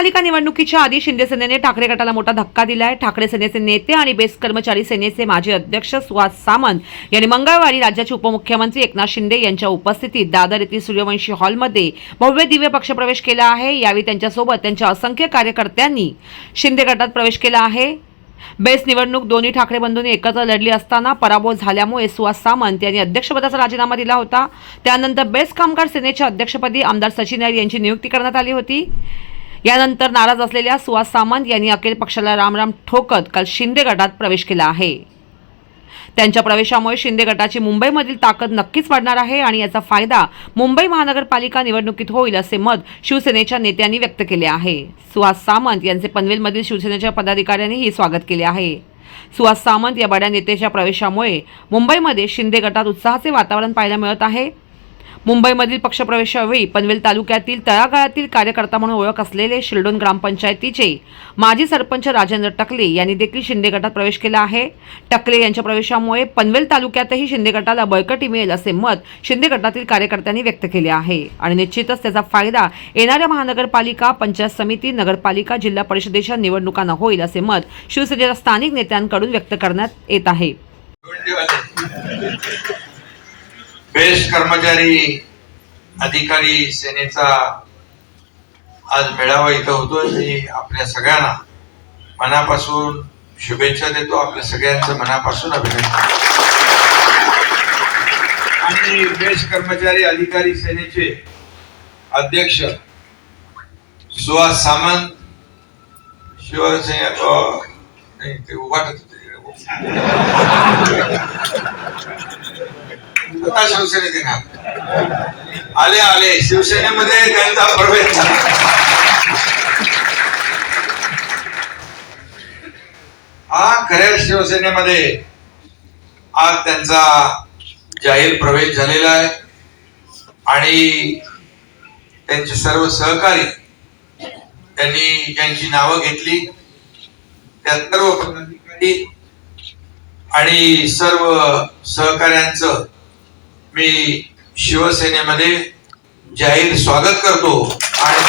महापालिका निवडणुकीच्या आधी शिंदे सेनेने ठाकरे गटाला मोठा धक्का दिलाय. ठाकरे सेनेचे नेते आणि बेस्ट कर्मचारी सेनेचे माजी अध्यक्ष सुहास सामंत यांनी मंगळवारी राज्याचे उपमुख्यमंत्री एकनाथ शिंदे यांच्या उपस्थितीत दादर येथील सूर्यवंशी हॉलमध्ये भव्य दिव्य पक्षप्रवेश केला आहे. यावेळी त्यांच्यासोबत त्यांच्या असंख्य कार्यकर्त्यांनी शिंदे गटात प्रवेश केला आहे. बेस्ट निवडणूक दोन्ही ठाकरे बंधूंनी एकत्र लढली असताना पराभव झाल्यामुळे सुहास सामंत यांनी अध्यक्षपदाचा राजीनामा दिला होता. त्यानंतर बेस्ट कामगार सेनेच्या अध्यक्षपदी आमदार सचिन नायर यांची नियुक्ती करण्यात आली होती. यानंतर नाराज असलेल्या सुहास सामंत यांनी अखेर पक्षाला रामराम ठोकत काल शिंदे गटात प्रवेश केला आहे. त्यांच्या प्रवेशामुळे शिंदे गटाची मुंबईमधील ताकद नक्कीच वाढणार आहे आणि याचा फायदा मुंबई महानगरपालिका निवडणुकीत होईल असे मत शिवसेनेच्या नेत्यांनी व्यक्त केले आहे. सुहास सामंत यांचे पनवेलमधील शिवसेनेच्या पदाधिकाऱ्यांनीही स्वागत केले आहे. सुहास सामंत या बड्या नेत्याच्या प्रवेशामुळे मुंबईमध्ये शिंदे गटात उत्साहाचे वातावरण पाहायला मिळत आहे. मुंबईमधील पक्षप्रवेशावेळी पनवेल तालुक्यातील तळागाळातील कार्यकर्ता म्हणून ओळख असलेले शिरडोन ग्रामपंचायतीचे माजी सरपंच राजेंद्र टकले यांनी देखील शिंदे गटात प्रवेश केला आहे. टकले यांच्या प्रवेशामुळे पनवेल तालुक्यातही शिंदे गटाला बळकटी मिळेल असे मत शिंदे गटातील कार्यकर्त्यांनी व्यक्त केले आहे. आणि निश्चितच त्याचा फायदा येणाऱ्या महानगरपालिका पंचायत समिती नगरपालिका जिल्हा परिषदेच्या निवडणुकांना होईल असे मत शिवसेनेच्या स्थानिक नेत्यांकडून व्यक्त करण्यात येत आहे. बेस्ट कर्मचारी अधिकारी सेनेचा आज मेळावा इथं होतो मी आपल्या सगळ्यांना मनापासून शुभेच्छा देतो. आपल्या सगळ्यांचं मनापासून अभिनंदन. आणि बेस्ट कर्मचारी अधिकारी सेनेचे अध्यक्ष सुहास सामंत शिवसेना ते उभाटत होते. आता शिवसेनेत येणार. आले आले. शिवसेनेमध्ये त्यांचा प्रवेश हा खऱ्या शिवसेनेमध्ये आज त्यांचा जाहीर प्रवेश झालेला आहे. आणि त्यांचे सर्व सहकारी त्यांनी ज्यांची नावं घेतली त्या सर्व पदाधिकारी आणि सर्व सहकाऱ्यांचं मी शिवसेनेमध्ये जाहीर स्वागत करतो आणि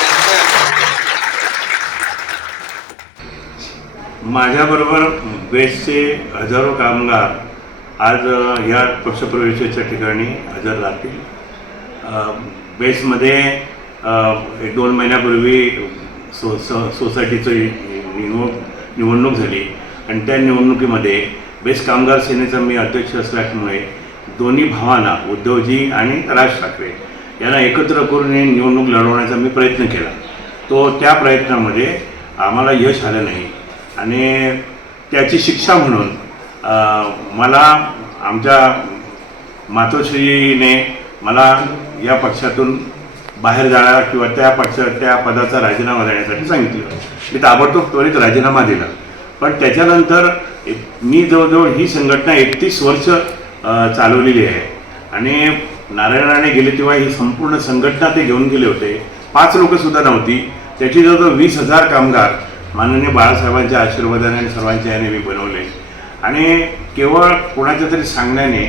माझ्याबरोबर बेसचे हजारो कामगार आज ह्या पक्षप्रवेशाच्या ठिकाणी हजर राहतील. बेसमध्ये एक दोन महिन्यापूर्वी सो स सोसायटीचं निवड निवडणूक झाली. आणि त्या निवडणुकीमध्ये बेस कामगार सेनेचा मी अध्यक्ष असल्यामुळे दोन्ही भावांना उद्धवजी आणि राज ठाकरे यांना एकत्र करून निवडणूक लढवण्याचा मी प्रयत्न केला. तो त्या प्रयत्नामध्ये आम्हाला यश आलं नाही. आणि त्याची शिक्षा म्हणून मला आमच्या मातोश्रीने मला या पक्षातून बाहेर जाण्याला किंवा त्या पक्ष त्या पदाचा राजीनामा देण्यासाठी सांगितलं. मी ताबडतोब त्वरित राजीनामा दिला. पण त्याच्यानंतर एक- मी जवळजवळ ही संघटना एकतीस वर्ष चालवलेली आहे. आणि नारायणाने गेले तेव्हा ही संपूर्ण संघटना ते घेऊन गेले होते. पाच लोकंसुद्धा नव्हती. त्याची जवळजवळ वीस हजार कामगार माननीय बाळासाहेबांच्या आशीर्वादाने आणि सर्वांच्या याने मी बनवले. आणि केवळ कोणाच्या तरी सांगण्याने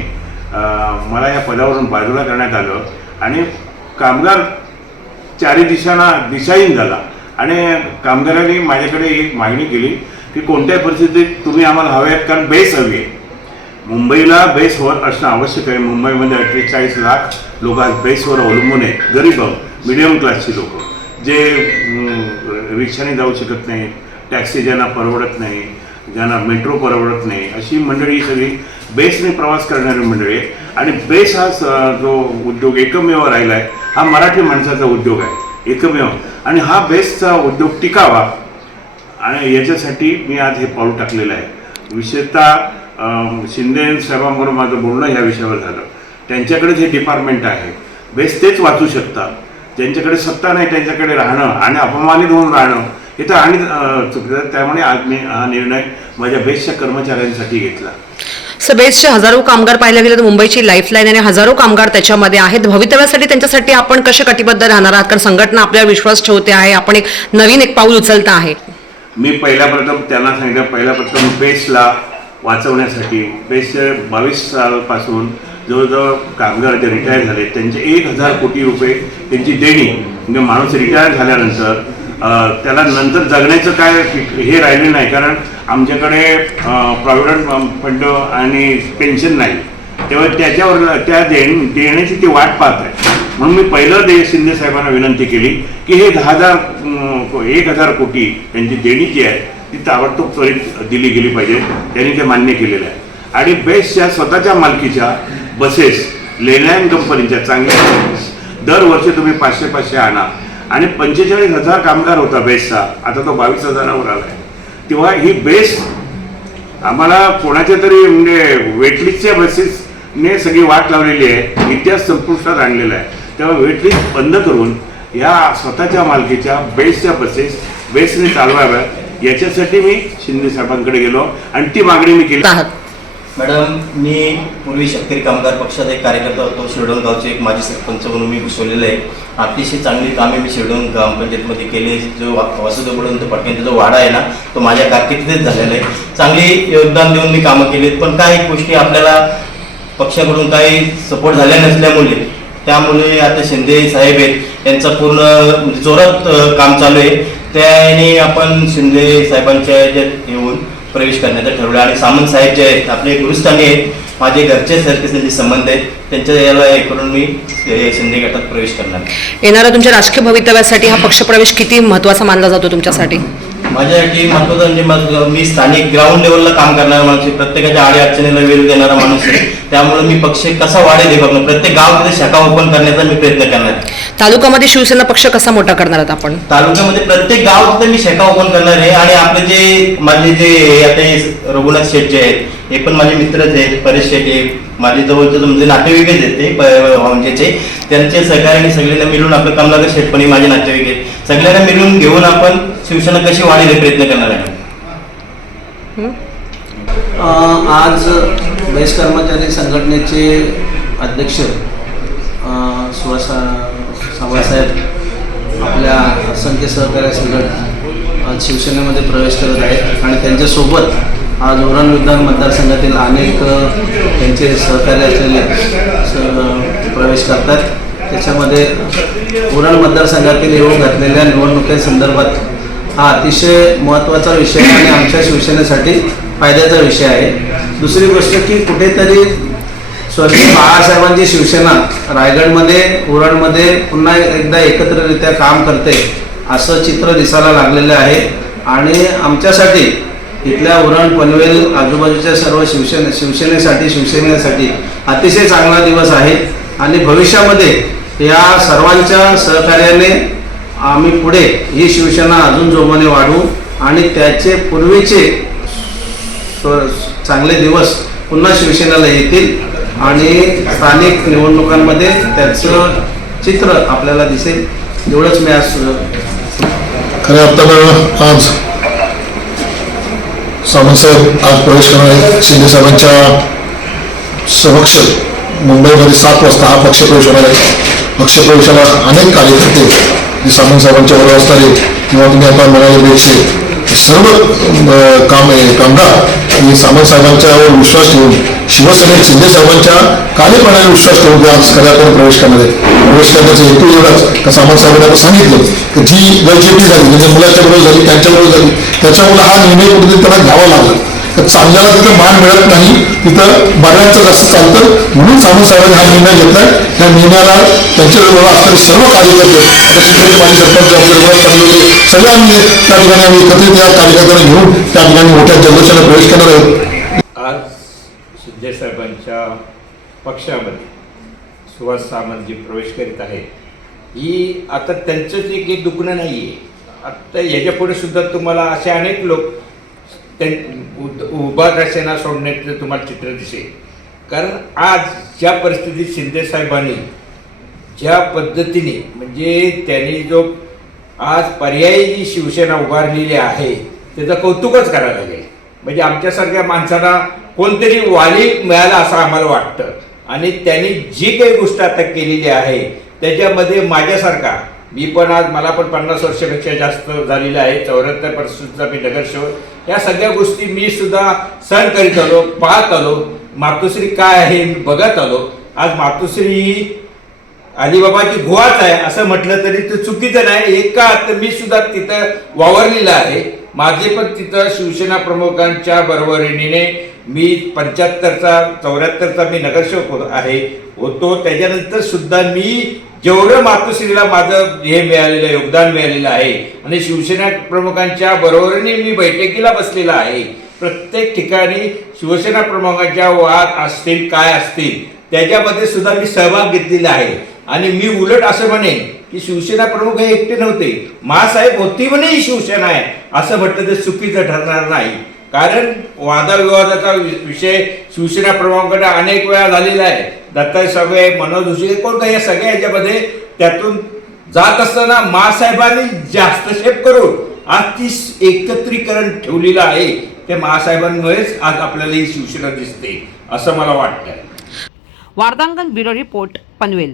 मला या पदावरून बाजूला करण्यात आलं. आणि कामगार चारी दिशांना दिशाहीन झाला. आणि कामगारांनी माझ्याकडे एक मागणी केली की कोणत्याही परिस्थितीत तुम्ही आम्हाला हवे आहेत कारण बेस हवी आहे. मुंबईला बेसवर असणं आवश्यक आहे. मुंबईमध्ये अठ्ठेचाळीस लाख लोक बेसवर अवलंबून आहेत गरीब मिडियम क्लासची लोक. जे रिक्षाने जाऊ शकत नाही टॅक्सी ज्यांना परवडत नाही ज्यांना मेट्रो परवडत नाही अशी मंडळी सगळी बेसने प्रवास करणारी मंडळी आहे आणि बेस हा स- जो उद्योग एकमेव राहिला आहे हा मराठी माणसाचा उद्योग आहे. एकमेव. आणि हा बेसचा उद्योग टिकावा. आणि याच्यासाठी मी आज हे पाऊल टाकलेलं आहे. विशेषतः शिंदे साहेबांबरोबर माझं बोलणं या विषयावर झालं. त्यांच्याकडेच हे डिपार्टमेंट आहे. बेस तेच वाचू शकतात. ज्यांच्याकडे सत्ता नाही त्यांच्याकडे राहणं आणि अपमानित होऊन राहणं हे तर आणि आहे. त्यामुळे आज मी हा निर्णय माझ्या बेसच्या कर्मचाऱ्यांसाठी घेतला. सर बेस्टचे हजारो कामगार पाहायला गेले तर मुंबईची लाईफलाईन आणि हजारो कामगार त्याच्यामध्ये आहेत. भवितव्यासाठी त्यांच्यासाठी आपण कसे कटिबद्ध राहणार आहात? कारण संघटना आपल्यावर विश्वास ठेवते आहे. आपण एक नवीन एक पाऊल उचलता आहे. मी पहिल्या प्रथम त्यांना सांगितलं पहिल्या प्रथम बेसला वाचवण्यासाठी. बेसचे बावीस सालपासून जवळजवळ कामगार जे रिटायर झाले त्यांचे एक हजार कोटी रुपये त्यांची देणी म्हणजे माणूस रिटायर झाल्यानंतर त्याला नंतर जगण्याचं काय हे राहिलेलं नाही. कारण आमच्याकडे प्रॉव्हिडंट फंड आणि पेन्शन नाही. तेव्हा त्याच्यावर त्या देण देण्याची ती वाट पाहत आहे. म्हणून मी पहिलं दे शिंदे साहेबांना विनंती केली की हे दहा हजार एक हजार कोटी त्यांची देणी जी आहे ती ताबडतोब त्वरित दिली गेली पाहिजे. त्यांनी ते मान्य केलेलं आहे. आणि बेस्टच्या स्वतःच्या मालकीच्या बसेस लेलँड कंपनीच्या चांगल्या दरवर्षी तुम्ही पाचशे पाचशे आणा. आणि पंचेचाळीस हजार कामगार होता बेस्टचा. आता तो बावीस हजारावर आला आहे. तेव्हा ही बेस आम्हाला कोणाच्या तरी म्हणजे वेटलिस्टच्या बसेसने सगळी वाट लावलेली आहे. इतिहास संपुष्टात आणलेला आहे. तेव्हा वेटलिस्ट बंद करून या स्वतःच्या मालकीच्या बेसच्या बसेस बेसने चालवाव्यात. याच्यासाठी मी शिंदे साहेबांकडे गेलो आणि ती मागणी मी केली. मॅडम मी पूर्वी शेतकरी कामगार पक्षात एक कार्यकर्ता होतो शिरडोन गावचे एक माजी सरपंच म्हणून मी घुसवलेलं आहे. अतिशय चांगली कामे मी शिरडोन ग्रामपंचायतमध्ये केली. जो वा- वासुदेव बळवंत पाटकेंचा जो वाडा आहे ना तो माझ्या कारकिर्दीतच झालेला आहे. चांगली योगदान देऊन मी कामं केलीत पण काही गोष्टी आपल्याला पक्षाकडून काही सपोर्ट झाल्या नसल्यामुळे त्यामुळे आता शिंदे साहेब आहेत यांचं पूर्ण म्हणजे जोरात काम चालू आहे. त्याने आपण शिंदे साहेबांच्या याच्यात येऊन प्रवेश करण्याचं ठरवलं. आणि सामंत साहेब जे आहेत आपले गुरुस्थानी आहेत माझे घरचे सारखे जे संबंध आहेत त्यांच्या याला हे करून मी शिंदे गटात प्रवेश करणार. येणाऱ्या तुमच्या राजकीय भवितव्यासाठी हा पक्षप्रवेश किती महत्त्वाचा मानला जातो तुमच्यासाठी? माझ्यासाठी महत्वाचं म्हणजे माझं मी स्थानिक ग्राउंड लेवलला काम करणारा माणूस आहे. प्रत्येकाच्या आडी अडचणीला वेळ देणारा माणूस आहे. त्यामुळे मी पक्ष कसा वाढेल हे बघणं प्रत्येक गावामध्ये शाखा ओपन करण्याचा मी प्रयत्न करणार आहे. तालुक्यामध्ये शिवसेना पक्ष कसा मोठा करणार आहात आपण? तालुक्यामध्ये प्रत्येक गाव तिथे मी शाखा ओपन करणार आहे आणि आपले जे माझे जे आता हे रघुनाथ शेठ जे आहेत हे पण माझे मित्रच आहेत परेश शेटे माझे जवळचे म्हणजे नातेवाईकच आहेत ते प- म्हणजे त्यांचे सहकार्याने सगळ्यांना मिळून आपलं कमलाकर शेठ पण माझे नातेवाईक आहेत. सगळ्यांना मिळून घेऊन आपण शिवसेना कशी वाढायचा प्रयत्न करणार आहे? आज बेस्ट कर्मचारी संघटनेचे अध्यक्ष अ, सभासाहेब सावळसाहेब आपल्या असंख्य सहकार्य संघटना शिवसेनेमध्ये प्रवेश करत आहेत. आणि त्यांच्यासोबत आज उरण विधान मतदारसंघातील अनेक त्यांचे सहकारी असलेले प्रवेश करतात. त्याच्यामध्ये उरण मतदारसंघातील येऊन घातलेल्या निवडणुकीसंदर्भात हा अतिशय महत्त्वाचा विषय आणि आमच्या शिवसेनेसाठी फायद्याचा विषय आहे. दुसरी गोष्ट की कुठेतरी स्वर्गीय बाळासाहेबांची शिवसेना रायगडमध्ये उरणमध्ये पुन्हा एकदा एकत्ररित्या काम करते असं चित्र दिसायला लागलेलं आहे. आणि आमच्यासाठी इथल्या उरण पनवेल आजूबाजूच्या सर्व शिवसेने शिवसेनेसाठी शिवसेनेसाठी अतिशय चांगला दिवस आहे. आणि भविष्यामध्ये या सर्वांच्या सहकार्याने आम्ही पुढे ही शिवसेना अजून जोमाने वाढवू आणि त्याचे पूर्वीचे चांगले दिवस पुन्हा शिवसेनेला येतील आणि स्थानिक निवडणुकांमध्ये त्याचं चित्र आपल्याला दिसेल. एवढंच मी आज खऱ्या अर्थानं आज सावंतसाहेब आज प्रवेश करणार आहेत. शिंदे साहेबांच्या समक्ष मुंबईमध्ये सात वाजता हा पक्षप्रवेश होणार आहे. पक्षप्रवेशाला अनेक कार्यकर्ते जे सामंतसाहेबांच्या बरोबर असणारे किंवा तुम्ही आता म्हणाले बेटचे सर्व काम कामगार. हे सामंत साहेबांच्यावर विश्वास ठेवून शिवसेनेत शिंदे साहेबांच्या कार्यप्रणालीवर विश्वास ठेवून ते आज खऱ्या प्रवेश करणार आहेत प्रवेश करण्याचा हेतू एवढाच का सामंत साहेबांनी आता सांगितलं की जी गळचेपी झाली म्हणजे मुलाच्या बरोबर झाली त्यांच्याबरोबर झाली त्याच्यामुळे हा निर्णय कुठेतरी त्यांना घ्यावा लागला. तर चांगल्याला तिथे मान मिळत नाही. तिथं बऱ्याच जास्त चालतं. म्हणून सामंत साहेबांनी हा निर्णय घेतलाय. त्या निर्णयाला त्यांच्याबरोबर असणारे सर्व कार्यकर्ते आता चिखली माजी सरपंच सगळ्यांनी त्या ठिकाणी आम्ही एकत्रित या कार्यकर्त्यांना घेऊन त्या ठिकाणी मोठ्या जल्लोषाला प्रवेश करणार आहोत. आज शिंदे साहेबांच्या पक्षामध्ये सुभाष सामंत जे प्रवेश करीत आहेत. ही आता त्यांचंच एक काही दुखणं नाही आहे आता याच्यापुढे सुद्धा तुम्हाला असे अनेक लोक ते उभा रचना सोडण्याचं तुम्हाला चित्र दिसेल. कारण आज ज्या परिस्थितीत शिंदे साहेबांनी ज्या पद्धतीने म्हणजे त्यांनी जो आज पर्यायी जी शिवसेना उभारलेली आहे त्याचं कौतुकच करायला लागेल. म्हणजे आमच्यासारख्या माणसांना कोणतरी वाली मिळाला असं आम्हाला वाटतं. आणि त्यांनी जी काही गोष्ट आता केलेली आहे त्याच्यामध्ये माझ्यासारखा मी पण आज मला पण पन्नास वर्षापेक्षा जास्त झालेलं आहे. चौऱ्याहत्तर पर्सेंटचा मी नगरसेवक या सगळ्या गोष्टी मी सुद्धा सहन करीत आलो पाहत आलो. मातोश्री काय आहे मी बघत आलो. आज मातोश्री ही अलिबाबाची गुहाच आहे असं म्हटलं तरी ते चुकीचं नाही. एक का तर मी सुद्धा तिथं वावरलेलं आहे. माझे पण तिथं शिवसेना प्रमुखांच्या बरोबरीने मी पंच्याहत्तरचा चौऱ्याहत्तरचा मी नगरसेवक होत आहे. होतो. त्याच्यानंतर सुद्धा मी जेवढं मातोश्रीला माझं हे मिळालेलं योगदान मिळालेलं आहे आणि शिवसेना प्रमुखांच्या बरोबरीने मी बैठकीला बसलेला आहे प्रत्येक ठिकाणी शिवसेना प्रमुखांच्या वाद असतील काय असतील त्याच्यामध्ये सुद्धा मी सहभाग घेतलेला आहे. आणि मी उलट असं म्हणेन की शिवसेना प्रमुख हे एकटे नव्हते. मासाहेब होती म्हणे ही शिवसेना आहे. असं म्हटलं तर चुकीचं ठरणार नाही. कारण वादाविवादाचा विषय शिवसेना प्रमुखांकडे अनेक वेळा झालेला आहे. दत्ता सगळे मनोज जोशी कोण काही या सगळ्या ह्याच्यामध्ये त्यातून जात असताना मासाहेबांनी जास्त शेप करून आज ती एकत्रीकरण ठेवलेलं आहे. ते महासाहेबांमुळेच आज आपल्याला ही शिवसेना दिसते असं मला वाटतं वार्तांकन ब्युरो रिपोर्ट पनवेल.